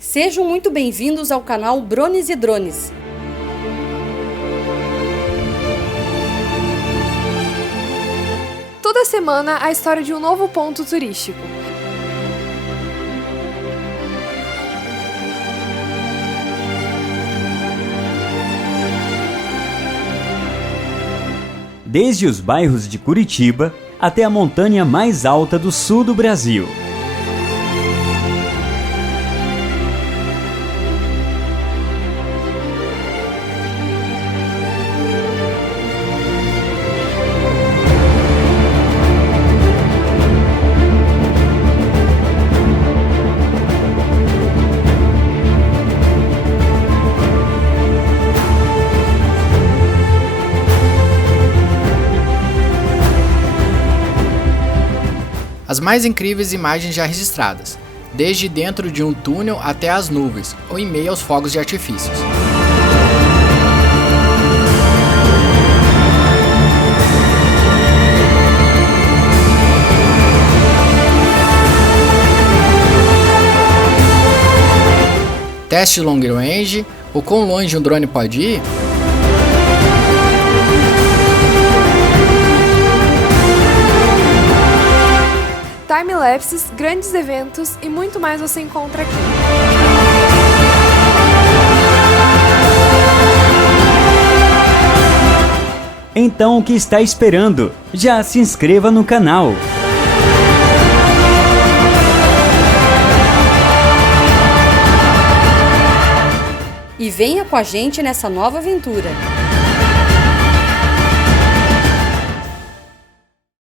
Sejam muito bem-vindos ao canal Brones e Drones. Toda semana a história de um novo ponto turístico. Desde os bairros de Curitiba até a montanha mais alta do sul do Brasil. As mais incríveis imagens já registradas, desde dentro de um túnel até as nuvens, ou em meio aos fogos de artifícios. Teste long range, o quão longe um drone pode ir? Time-lapses, grandes eventos e muito mais você encontra aqui. Então o que está esperando? Já se inscreva no canal! E venha com a gente nessa nova aventura.